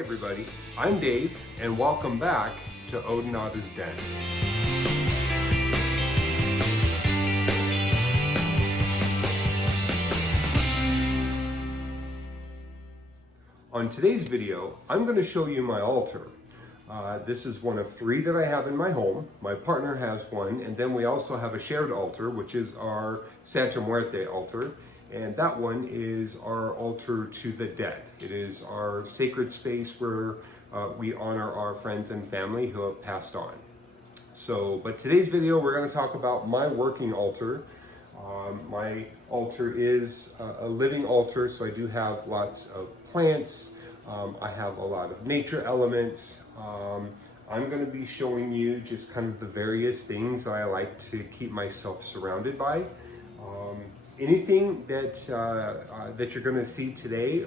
everybody, I'm Dave, and welcome back to Odinada's Den. On today's video, I'm going to show you my altar. This is one of 3 that I have in my home. My partner has one, and then we also have a shared altar, which is our Santa Muerte altar. And that one is our altar to the dead. It is our sacred space where we honor our friends and family who have passed on. But today's video, we're going to talk about my working altar. My altar is a living altar, so I do have lots of plants. I have a lot of nature elements. I'm going to be showing you just kind of the various things that I like to keep myself surrounded by. Anything that you're going to see today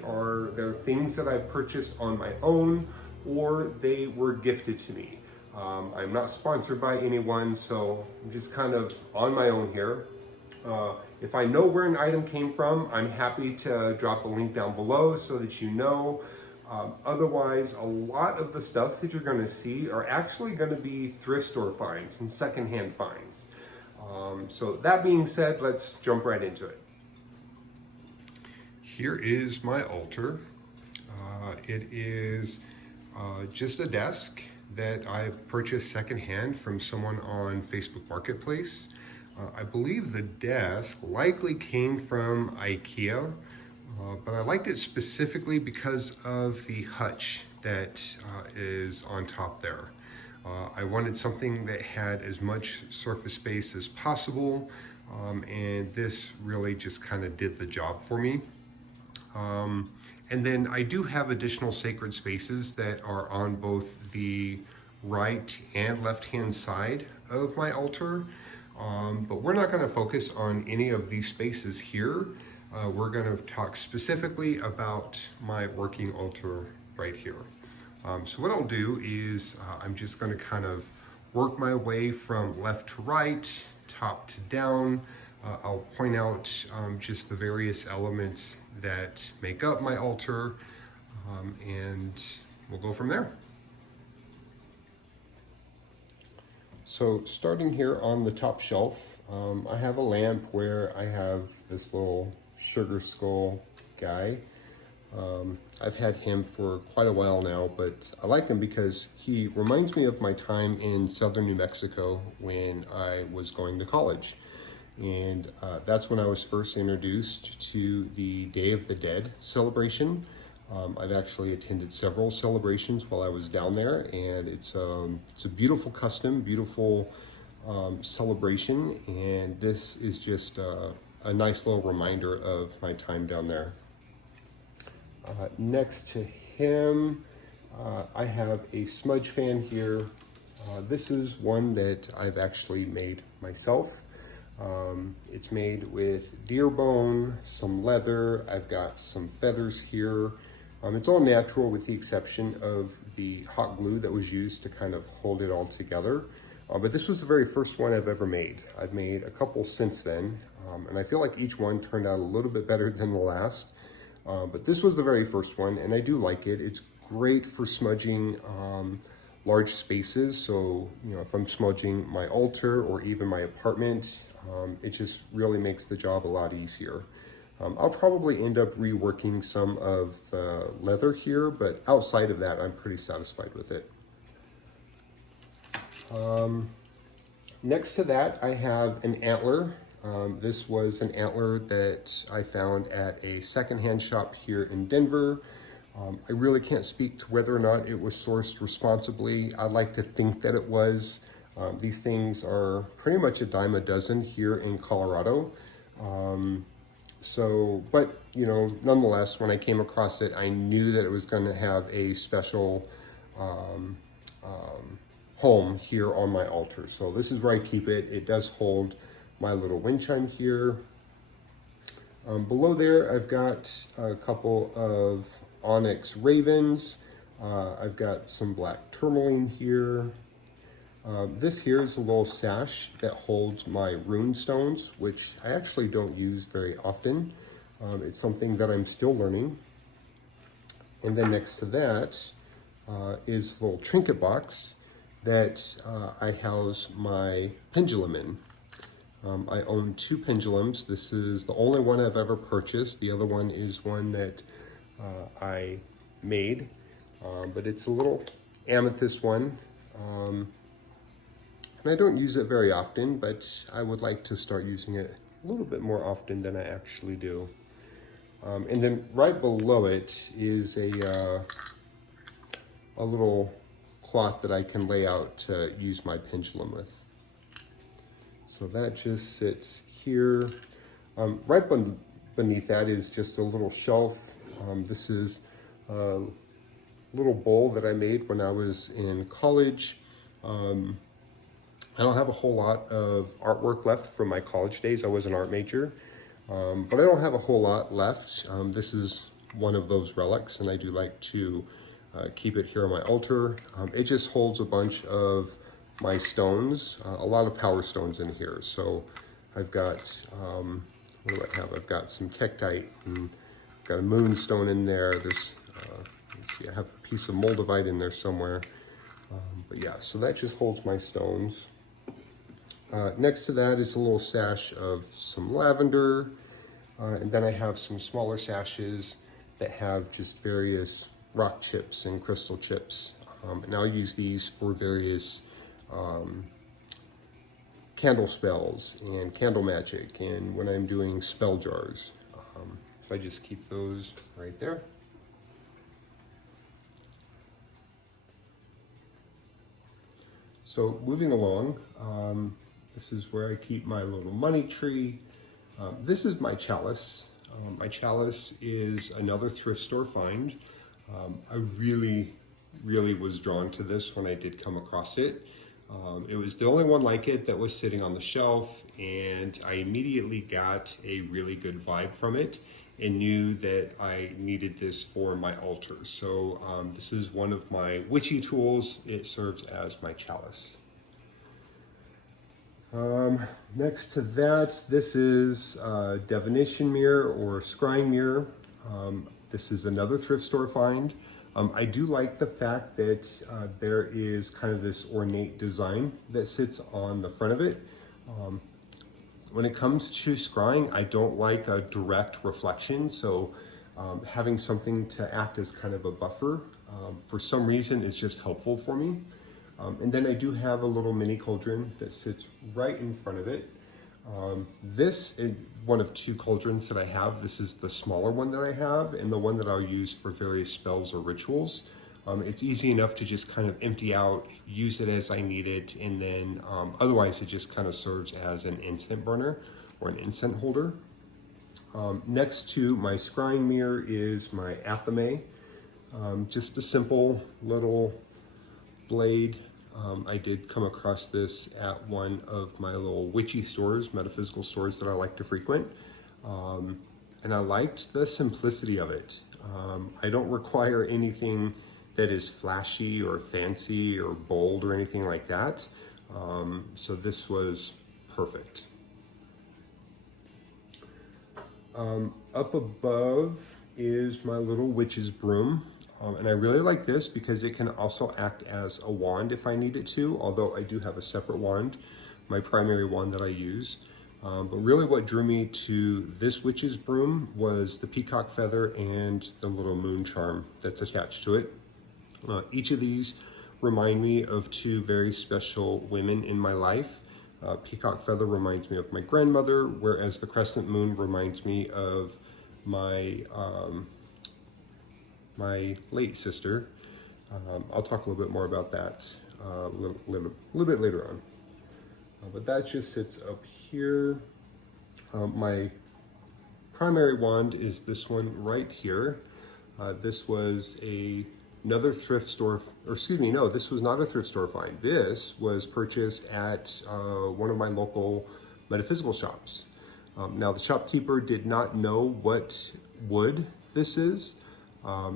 they're things that I've purchased on my own, or they were gifted to me. I'm not sponsored by anyone, so I'm just kind of on my own here. If I know where an item came from, I'm happy to drop a link down below so that you know. Otherwise, a lot of the stuff that you're going to see are actually going to be thrift store finds and secondhand finds. So that being said, let's jump right into it. Here is my altar. It is just a desk that I purchased secondhand from someone on Facebook Marketplace. I believe the desk likely came from IKEA, but I liked it specifically because of the hutch that is on top there. I wanted something that had as much surface space as possible, and this really just kind of did the job for me. And then I do have additional sacred spaces that are on both the right and left-hand side of my altar, but we're not going to focus on any of these spaces here. We're going to talk specifically about my working altar right here. So what I'll do is I'm just going to kind of work my way from left to right, top to down. I'll point out just the various elements that make up my altar, and we'll go from there. So starting here on the top shelf, I have a lamp where I have this little sugar skull guy. I've had him for quite a while now, but I like him because he reminds me of my time in southern New Mexico when I was going to college. And that's when I was first introduced to the Day of the Dead celebration. I've actually attended several celebrations while I was down there, and it's a beautiful custom, beautiful celebration, and this is just a nice little reminder of my time down there. Next to him, I have a smudge fan here. This is one that I've actually made myself. It's made with deer bone, some leather. I've got some feathers here. It's all natural with the exception of the hot glue that was used to kind of hold it all together. But this was the very first one I've ever made. I've made a couple since then, and I feel like each one turned out a little bit better than the last. But this was the very first one, and I do like it. It's great for smudging large spaces. So, you know, if I'm smudging my altar or even my apartment, it just really makes the job a lot easier. I'll probably end up reworking some of the leather here, but outside of that, I'm pretty satisfied with it. Next to that, I have an antler. This was an antler that I found at a secondhand shop here in Denver. I really can't speak to whether or not it was sourced responsibly. I'd like to think that it was. These things are pretty much a dime a dozen here in Colorado. But you know, nonetheless, when I came across it, I knew that it was going to have a special home here on my altar. So this is where I keep it. It does hold my little wind chime here. Below there, I've got a couple of onyx ravens. I've got some black tourmaline here. This here is a little sash that holds my rune stones, which I actually don't use very often. It's something that I'm still learning. And then next to that, is a little trinket box that I house my pendulum in. I own 2 pendulums. This is the only one I've ever purchased. The other one is one that I made, but it's a little amethyst one. And I don't use it very often, but I would like to start using it a little bit more often than I actually do. And then right below it is a little cloth that I can lay out to use my pendulum with. So that just sits here. Right beneath that is just a little shelf. This is a little bowl that I made when I was in college. I don't have a whole lot of artwork left from my college days. I was an art major, but I don't have a whole lot left. This is one of those relics, and I do like to keep it here on my altar. It just holds a bunch of my stones, a lot of power stones in here. So I've got, what do I have? I've got some tektite, and got a moonstone in there. There's, let's see, I have a piece of moldavite in there somewhere. But yeah, so that just holds my stones. Next to that is a little sash of some lavender. And then I have some smaller sashes that have just various rock chips and crystal chips. And I'll use these for various candle spells and candle magic, and when I'm doing spell jars. So I just keep those right there. So moving along, this is where I keep my little money tree. This is my chalice. My chalice is another thrift store find. I really was drawn to this when I did come across it. It was the only one like it that was sitting on the shelf, and I immediately got a really good vibe from it and knew that I needed this for my altar. So this is one of my witchy tools. It serves as my chalice. Next to that, this is a divination mirror or scrying mirror. This is another thrift store find. I do like the fact that there is kind of this ornate design that sits on the front of it. When it comes to scrying, I don't like a direct reflection, so having something to act as kind of a buffer, for some reason, is just helpful for me. And then I do have a little mini cauldron that sits right in front of it. This is one of 2 cauldrons that I have. This is the smaller one that I have, and the one that I'll use for various spells or rituals. It's easy enough to just kind of empty out, use it as I need it, and then otherwise it just kind of serves as an incense burner or an incense holder. Next to my scrying mirror is my athame. Just a simple little blade. I did come across this at one of my little witchy stores, metaphysical stores that I like to frequent. And I liked the simplicity of it. I don't require anything that is flashy or fancy or bold or anything like that. So this was perfect. Up above is my little witch's broom. And I really like this because it can also act as a wand if I need it to, although I do have a separate wand, my primary wand that I use. But really what drew me to this witch's broom was the peacock feather and the little moon charm that's attached to it. Each of these remind me of 2 very special women in my life. Peacock feather reminds me of my grandmother, whereas the crescent moon reminds me of my my late sister. I'll talk a little bit more about that a little bit later on. But that just sits up here. My primary wand is this one right here. This was another thrift store, or excuse me, no, this was not a thrift store find. This was purchased at one of my local metaphysical shops. Now the shopkeeper did not know what wood this is.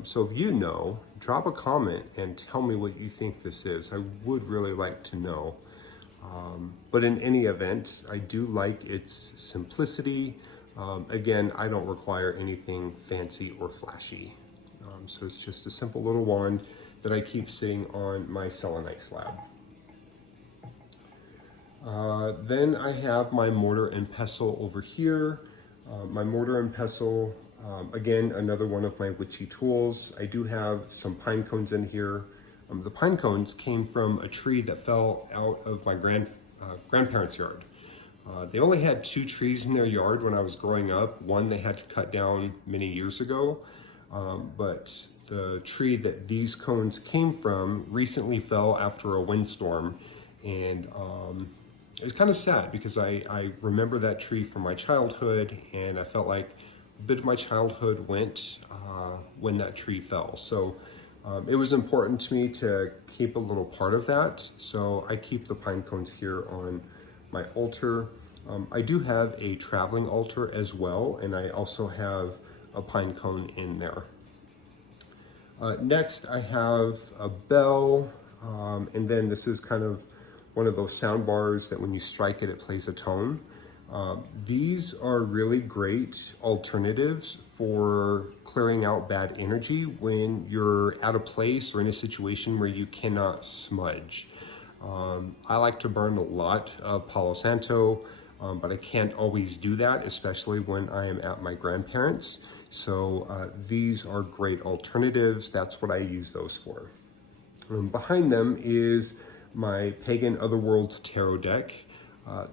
So if you know, drop a comment and tell me what you think this is. I would really like to know. But in any event, I do like its simplicity. Again, I don't require anything fancy or flashy. So it's just a simple little wand that I keep sitting on my selenite slab. Then I have my mortar and pestle over here. My mortar and pestle, again, another one of my witchy tools. I do have some pine cones in here. The pine cones came from a tree that fell out of my grandparents' yard. They only had 2 trees in their yard when I was growing up. One they had to cut down many years ago, but the tree that these cones came from recently fell after a windstorm, and it was kind of sad because I remember that tree from my childhood, and I felt like a bit of my childhood went when that tree fell. So it was important to me to keep a little part of that. So I keep the pine cones here on my altar. I do have a traveling altar as well, and I also have a pine cone in there. Next, I have a bell, and then this is kind of one of those sound bars that when you strike it, it plays a tone. These are really great alternatives for clearing out bad energy when you're at a place or in a situation where you cannot smudge. I like to burn a lot of Palo Santo, but I can't always do that, especially when I am at my grandparents'. So these are great alternatives. That's what I use those for. Behind them is my Pagan Otherworlds tarot deck.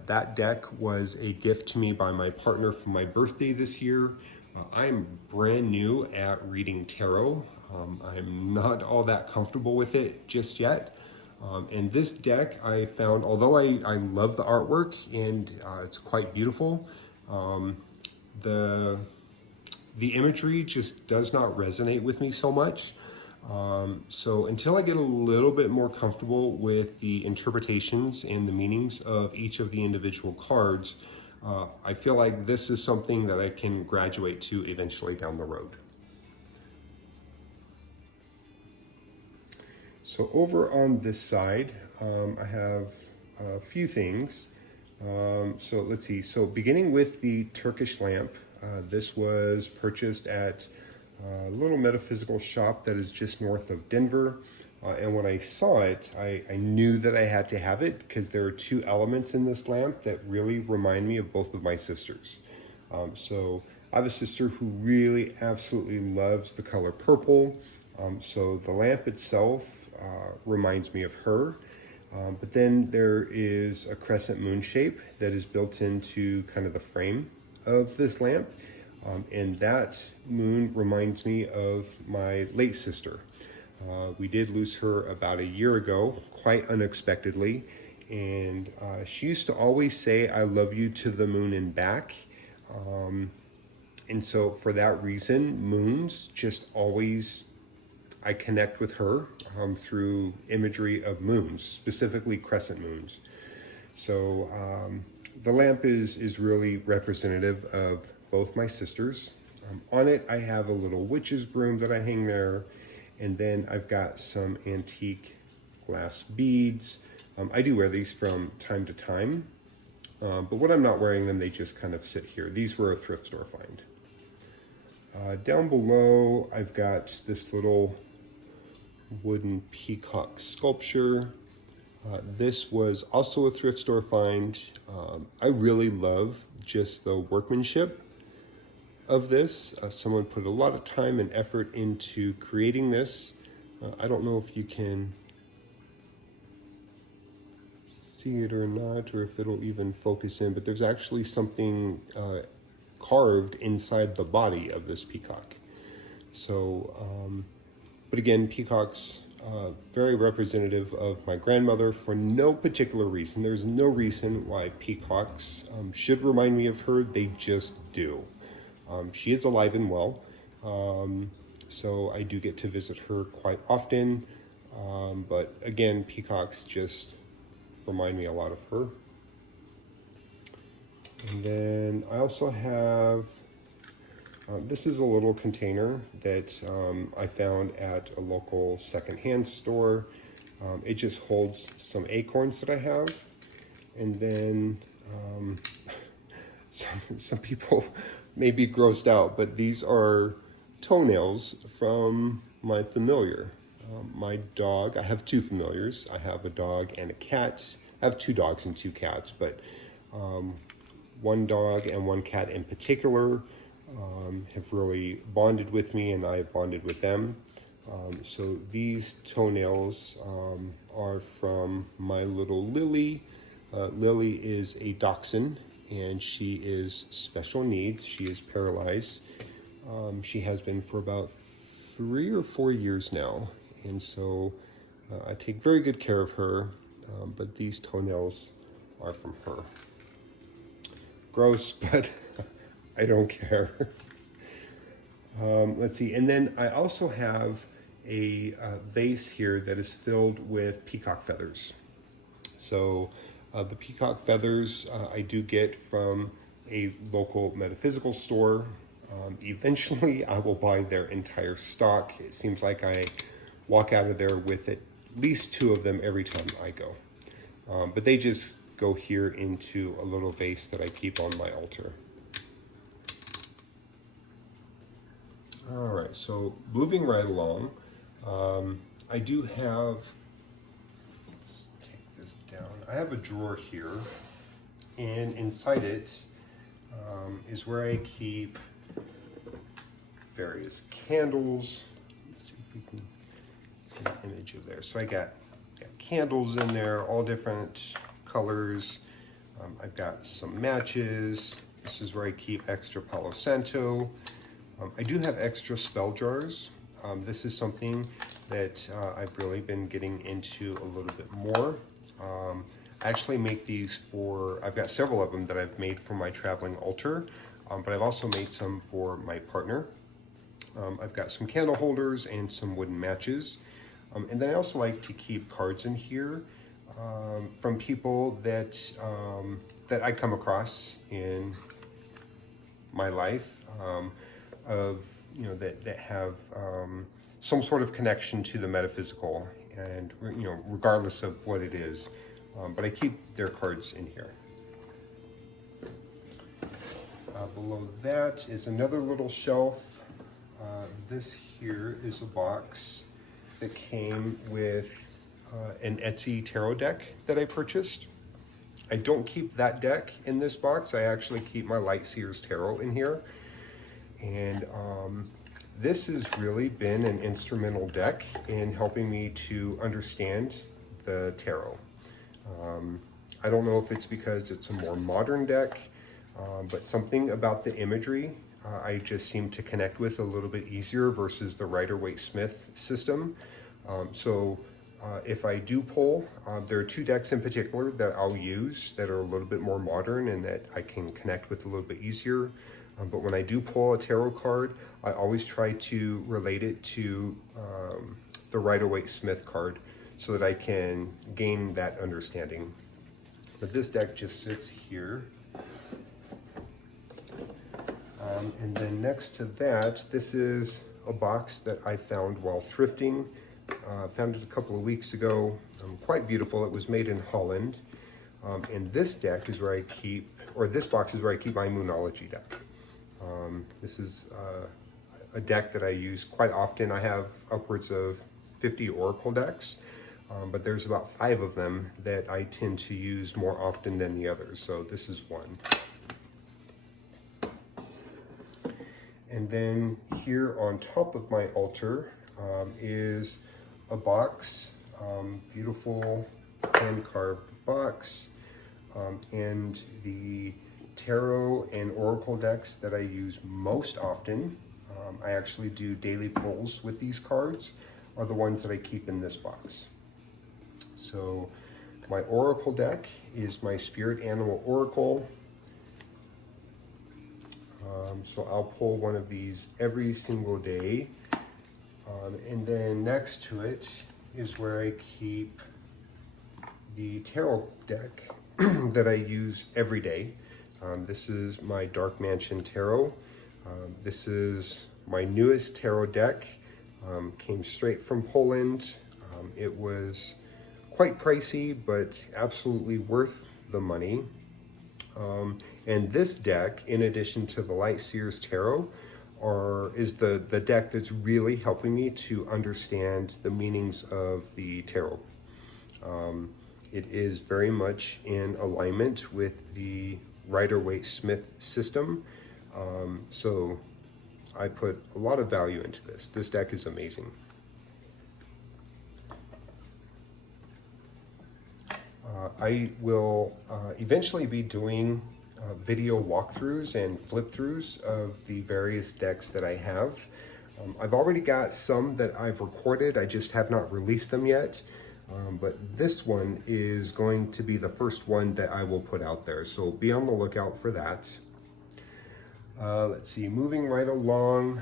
That deck was a gift to me by my partner for my birthday this year. I'm brand new at reading tarot. I'm not all that comfortable with it just yet. And this deck I found, although I love the artwork and it's quite beautiful, the imagery just does not resonate with me so much. So until I get a little bit more comfortable with the interpretations and the meanings of each of the individual cards, I feel like this is something that I can graduate to eventually down the road. So over on this side, I have a few things. So let's see, so beginning with the Turkish lamp, this was purchased at a little metaphysical shop that is just north of Denver. And when I saw it, I knew that I had to have it because there are 2 elements in this lamp that really remind me of both of my sisters. So I have a sister who really absolutely loves the color purple. So the lamp itself reminds me of her. But then there is a crescent moon shape that is built into kind of the frame of this lamp. And that moon reminds me of my late sister. We did lose her about a year ago, quite unexpectedly. And she used to always say, "I love you to the moon and back." And so for that reason, moons just always, I connect with her through imagery of moons, specifically crescent moons. So the lamp is really representative of both my sisters. On it, I have a little witch's broom that I hang there, and then I've got some antique glass beads. I do wear these from time to time, but when I'm not wearing them, they just kind of sit here. These were a thrift store find. Down below, I've got this little wooden peacock sculpture. This was also a thrift store find. I really love just the workmanship of this. Someone put a lot of time and effort into creating this. I don't know if you can see it or not, or if it'll even focus in, but there's actually something carved inside the body of this peacock. So, but again, peacocks, very representative of my grandmother for no particular reason. There's no reason why peacocks should remind me of her. They just do. She is alive and well, so I do get to visit her quite often, but again, peacocks just remind me a lot of her. And then I also have, this is a little container that I found at a local secondhand store. It just holds some acorns that I have, and then some people may be grossed out, but these are toenails from my familiar. My dog, I have two familiars. I have a dog and a cat. I have two dogs and two cats, but one dog and one cat in particular have really bonded with me, and I have bonded with them. So these toenails are from my little Lily. Lily is a dachshund, and she is special needs. She is paralyzed. She has been for about 3 or 4 years now, and so I take very good care of her, but these toenails are from her. Gross, but I don't care. Let's see, and then I also have a vase here that is filled with peacock feathers. So the peacock feathers I do get from a local metaphysical store. Eventually I will buy their entire stock. It seems like I walk out of there with at least 2 of them every time I go. But they just go here into a little vase that I keep on my altar. All right, so moving right along, I do have, let's take this down. I have a drawer here, and inside it is where I keep various candles. Let's see if we can get an image of there. So I got candles in there, all different colors. I've got some matches. This is where I keep extra Palo Santo. I do have extra spell jars. This is something that I've really been getting into a little bit more. I actually make these for, I've got several of them that I've made for my traveling altar, but I've also made some for my partner. I've got some candle holders and some wooden matches. And then I also like to keep cards in here from people that, that I come across in my life. Of that have some sort of connection to the metaphysical, and regardless of what it is, but I keep their cards in here. Below that is another little shelf. This here is a box that came with an Etsy tarot deck that I purchased. I don't keep that deck in this box. I actually keep my Light Seers Tarot in here. And this has really been an instrumental deck in helping me to understand the tarot. I don't know if it's because it's a more modern deck, but something about the imagery I just seem to connect with a little bit easier versus the Rider-Waite-Smith system. So if I do pull, there are 2 decks in particular that I'll use that are a little bit more modern and that I can connect with a little bit easier. But when I do pull a tarot card, I always try to relate it to the Rider-Waite-Smith card so that I can gain that understanding. But this deck just sits here. And then next to that, this is a box that I found while thrifting. Found it a couple of weeks ago. Quite beautiful. It was made in Holland. And this deck is where I keep, or this box is where I keep my Moonology deck. This is a deck that I use quite often. I have upwards of 50 Oracle decks, but there's about 5 of them that I tend to use more often than the others. So this is one. And then here on top of my altar is a box, beautiful hand-carved box, and the tarot and oracle decks that I use most often. I actually do daily pulls with these cards, are the ones that I keep in this box. So my oracle deck is my Spirit Animal Oracle. So I'll pull one of these every single day. And then next to it is where I keep the tarot deck that I use every day. This is my Dark Mansion Tarot. This is my newest tarot deck. Came straight from Poland. It was quite pricey, but absolutely worth the money. And this deck, in addition to the Light Seers Tarot, is the deck that's really helping me to understand the meanings of the tarot. It is very much in alignment with the Rider-Waite-Smith system. So I put a lot of value into this. This deck is amazing. I will eventually be doing video walkthroughs and flip-throughs of the various decks that I have. I've already got some that I've recorded, I just have not released them yet. But this one is going to be the first one that I will put out there, so be on the lookout for that. Let's see, moving right along,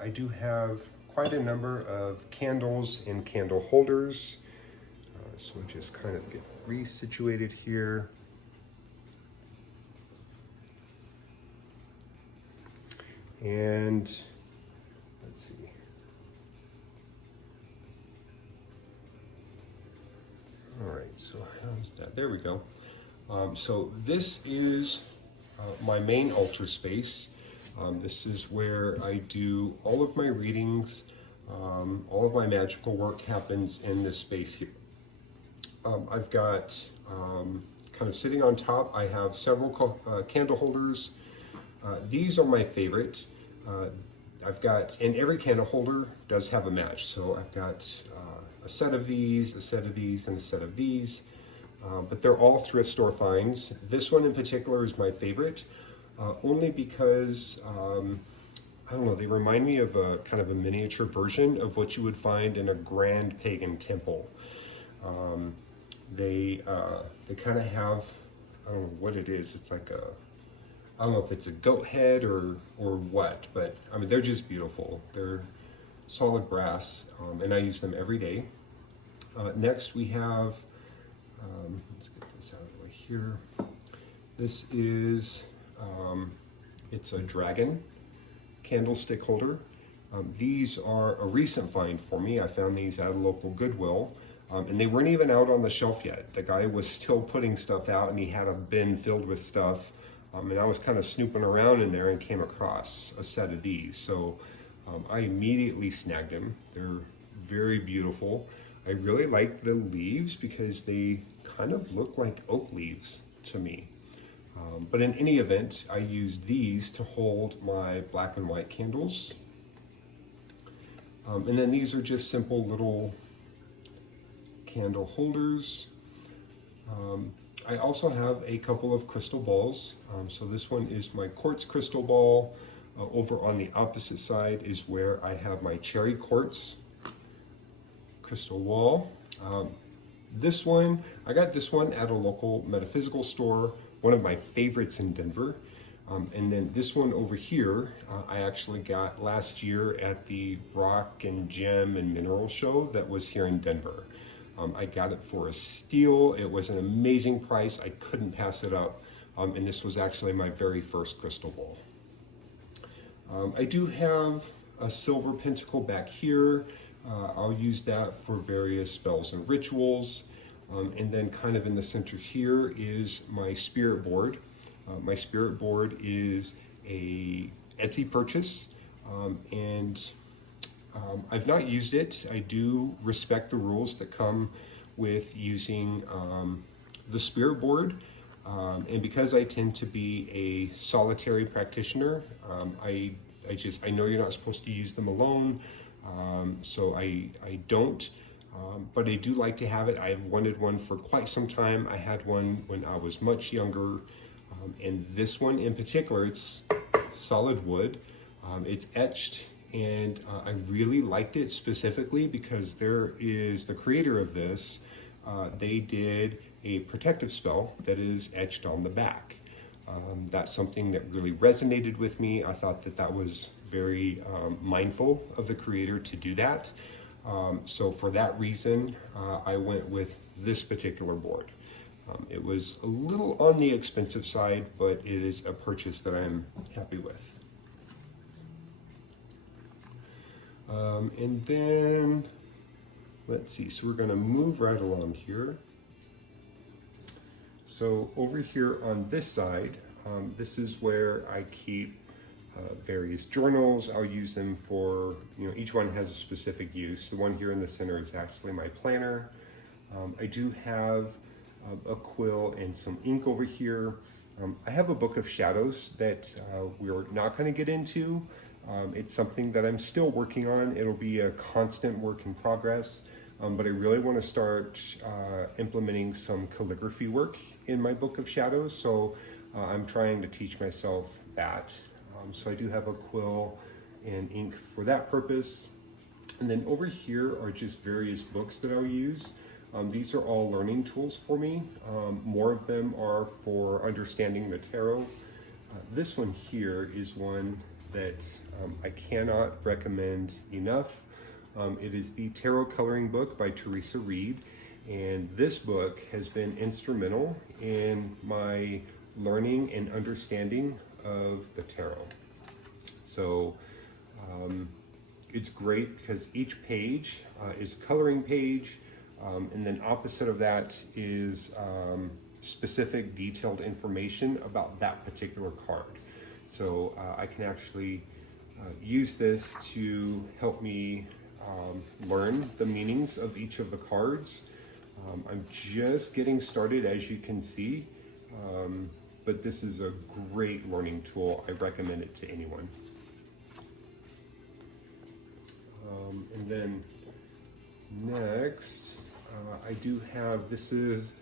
I do have quite a number of candles and candle holders. So just kind of get resituated here. And let's see. All right, so how's that? There we go. So this is my main altar space. This is where I do all of my readings. All of my magical work happens in this space here. I've got, kind of sitting on top, I have several candle holders. These are my favorite. I've got, and every candle holder does have a match. So I've got a set of these, a set of these, and a set of these. But they're all thrift store finds. This one in particular is my favorite, only because, I don't know, they remind me of a kind of a miniature version of what you would find in a grand pagan temple. They kind of have, I don't know what it is. It's like a, I don't know if it's a goat head or what, but I mean, they're just beautiful. They're solid brass, and I use them every day. Next we have, let's get this out of the way here. This is, it's a dragon candlestick holder. These are a recent find for me. I found these at a local Goodwill. And they weren't even out on the shelf yet. The guy was still putting stuff out, and he had a bin filled with stuff. And I was kind of snooping around in there and came across a set of these. So I immediately snagged them. They're very beautiful. I really like the leaves because they kind of look like oak leaves to me. But in any event, I use these to hold my black and white candles. And then these are just simple little candle holders. I also have a couple of crystal balls. So this one is my quartz crystal ball. Over on the opposite side is where I have my cherry quartz crystal wall. This one, I got this one at a local metaphysical store, one of my favorites in Denver. And then this one over here, I actually got last year at the Rock and Gem and Mineral Show that was here in Denver. I got it for a steal. It was an amazing price. I couldn't pass it up. And this was actually my very first crystal ball. I do have a silver pentacle back here. I'll use that for various spells and rituals. And then kind of in the center here is my spirit board. My spirit board is a Etsy purchase. I've not used it. I do respect the rules that come with using the spirit board. And because I tend to be a solitary practitioner, I know you're not supposed to use them alone. So I don't, but I do like to have it. I've wanted one for quite some time. I had one when I was much younger. And this one in particular, it's solid wood. It's etched. And I really liked it specifically because the creator of this, they did a protective spell that is etched on the back. That's something that really resonated with me. I thought that was very mindful of the creator to do that. So for that reason, I went with this particular board. It was a little on the expensive side, but it is a purchase that I'm happy with. And then, let's see, so we're gonna move right along here. So over here on this side, this is where I keep various journals. I'll use them for, each one has a specific use. The one here in the center is actually my planner. I do have a quill and some ink over here. I have a book of shadows that we're not going to get into. It's something that I'm still working on. It'll be a constant work in progress, but I really want to start implementing some calligraphy work in my book of shadows. So I'm trying to teach myself that. So I do have a quill and ink for that purpose. And then over here are just various books that I'll use. These are all learning tools for me. More of them are for understanding the tarot. This one here is one that I cannot recommend enough. It is the Tarot Coloring Book by Teresa Reed. And this book has been instrumental in my learning and understanding of the tarot. So it's great because each page is a coloring page. And then opposite of that is specific detailed information about that particular card. So I can actually use this to help me learn the meanings of each of the cards. I'm just getting started, as you can see, but this is a great learning tool. I recommend it to anyone. And then next, I do have, this is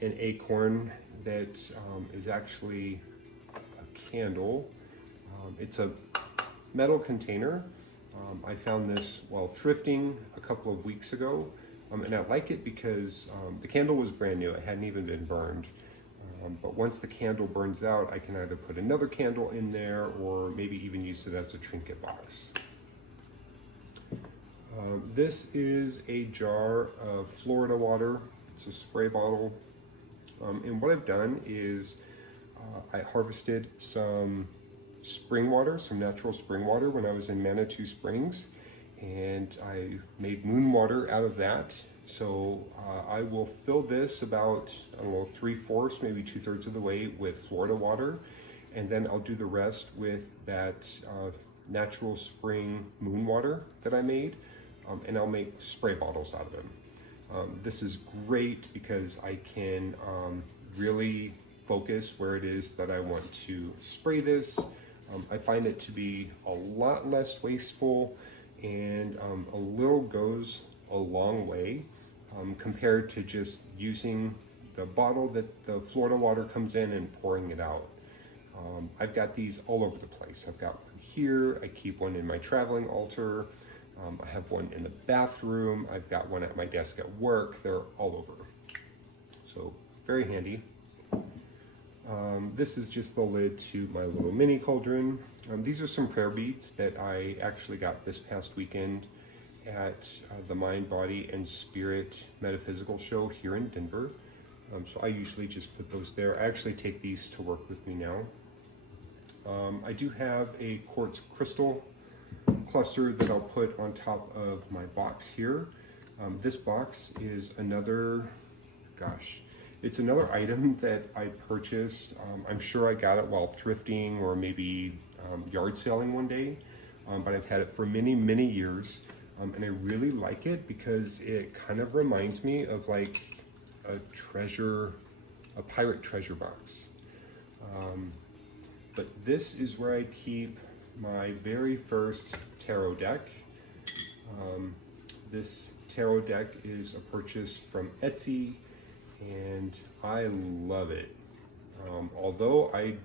an acorn that is actually a candle. It's a metal container. I found this while thrifting a couple of weeks ago, and I like it because the candle was brand new. It hadn't even been burned. But once the candle burns out, I can either put another candle in there or maybe even use it as a trinket box. This is a jar of Florida water. It's a spray bottle. And what I've done is I harvested some spring water, some natural spring water when I was in Manitou Springs, and I made moon water out of that. So I will fill this about, 3/4, maybe 2/3 of the way with Florida water, and then I'll do the rest with that natural spring moon water that I made. And I'll make spray bottles out of them. This is great because I can really focus where it is that I want to spray this. I find it to be a lot less wasteful, and a little goes a long way compared to just using the bottle that the Florida water comes in and pouring it out. I've got these all over the place. I've got one here. I keep one in my traveling altar. I have one in the bathroom. I've got one at my desk at work. They're all over. So very handy. This is just the lid to my little mini cauldron. These are some prayer beads that I actually got this past weekend at the Mind, Body, and Spirit Metaphysical Show here in Denver. So I usually just put those there. I actually take these to work with me now. I do have a quartz crystal cluster that I'll put on top of my box here. This box is another, it's another item that I purchased. I'm sure I got it while thrifting or maybe yard selling one day, but I've had it for many, many years. And I really like it because it kind of reminds me of like a pirate treasure box. But this is where I keep my very first tarot deck. This tarot deck is a purchase from Etsy, and I love it. Although I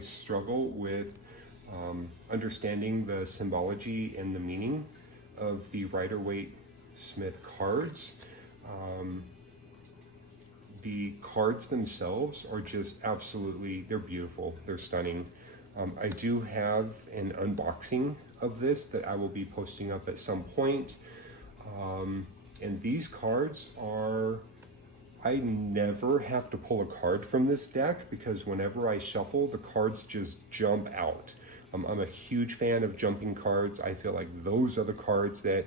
struggle with understanding the symbology and the meaning of the Rider-Waite-Smith cards. The cards themselves are just absolutely, they're beautiful, they're stunning. I do have an unboxing of this that I will be posting up at some point. And these cards are, I never have to pull a card from this deck because whenever I shuffle, the cards just jump out. I'm a huge fan of jumping cards. I feel like those are the cards that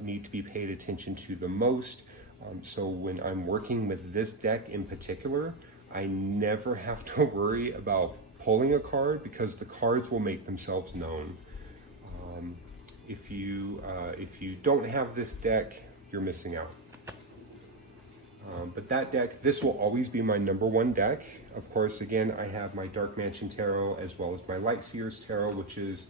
need to be paid attention to the most. So when I'm working with this deck in particular, I never have to worry about pulling a card because the cards will make themselves known. If you don't have this deck, you're missing out. But that deck, this will always be my #1 deck. Of course, again, I have my Dark Mansion Tarot as well as my Light Seers Tarot, which is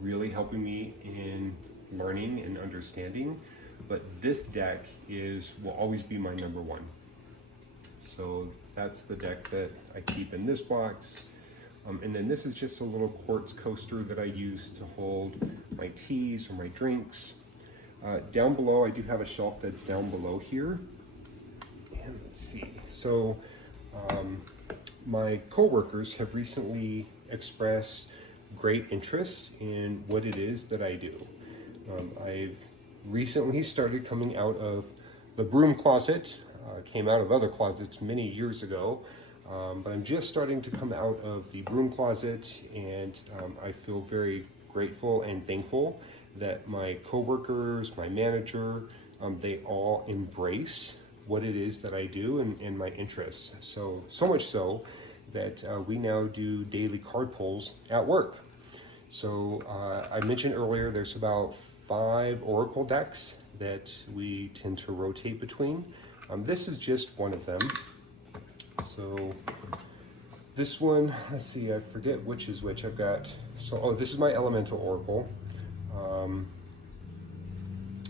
really helping me in learning and understanding. But this deck will always be my #1. So that's the deck that I keep in this box. And then this is just a little quartz coaster that I use to hold my teas or my drinks. Down below, I do have a shelf that's down below here. And let's see. So my coworkers have recently expressed great interest in what it is that I do. I've recently started coming out of the broom closet. Came out of other closets many years ago. But I'm just starting to come out of the broom closet, and I feel very grateful and thankful that my coworkers, my manager, they all embrace what it is that I do and my interests. So much so that we now do daily card pulls at work. So I mentioned earlier there's about 5 Oracle decks that we tend to rotate between. This is just one of them. So this one, let's see, I forget which is which. I've got, this is my Elemental Oracle.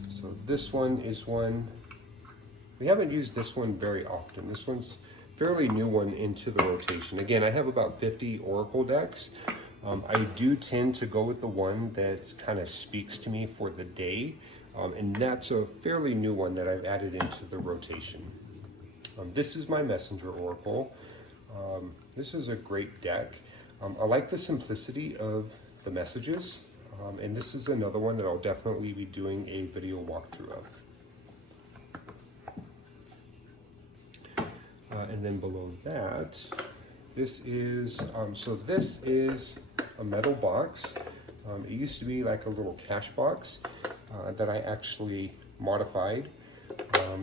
So this one is one, we haven't used this one very often. This one's fairly new one into the rotation. Again, I have about 50 Oracle decks. I do tend to go with the one that kind of speaks to me for the day. And that's a fairly new one that I've added into the rotation. This is my Messenger Oracle. This is a great deck. I like the simplicity of the messages. And this is another one that I'll definitely be doing a video walkthrough of. And then below that, this is a metal box. It used to be like a little cash box that I actually modified.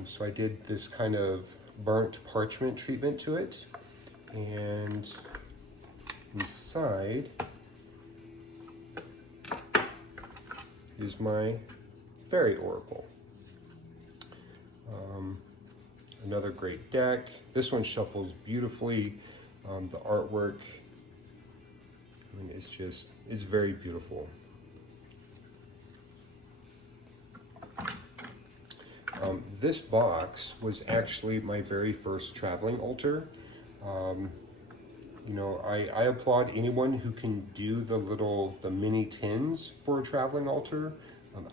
So I did this kind of burnt parchment treatment to it, and inside is my Fairy Oracle. Another great deck. This one shuffles beautifully. The artwork, I mean, it's very beautiful. This box was actually my very first traveling altar. You know, I applaud anyone who can do the mini tins for a traveling altar.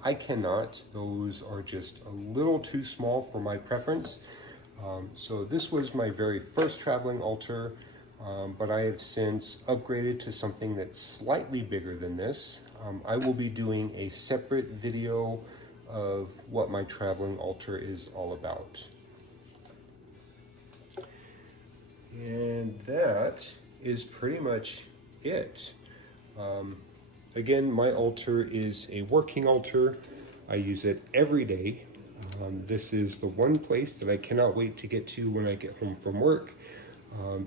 I cannot. Those are just a little too small for my preference. So this was my very first traveling altar, but I have since upgraded to something that's slightly bigger than this. I will be doing a separate video of what my traveling altar is all about. And that is pretty much it. Again, my altar is a working altar. I use it every day. This is the one place that I cannot wait to get to when I get home from work.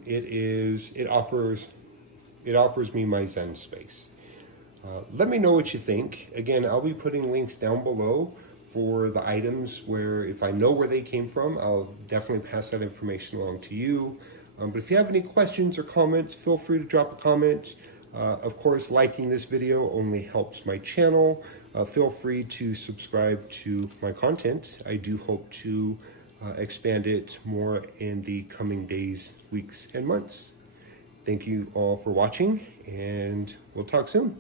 It offers me my Zen space. Let me know what you think. Again, I'll be putting links down below for the items where, if I know where they came from, I'll definitely pass that information along to you. But if you have any questions or comments, feel free to drop a comment. Of course, liking this video only helps my channel. Feel free to subscribe to my content. I do hope to expand it more in the coming days, weeks, and months. Thank you all for watching, and we'll talk soon.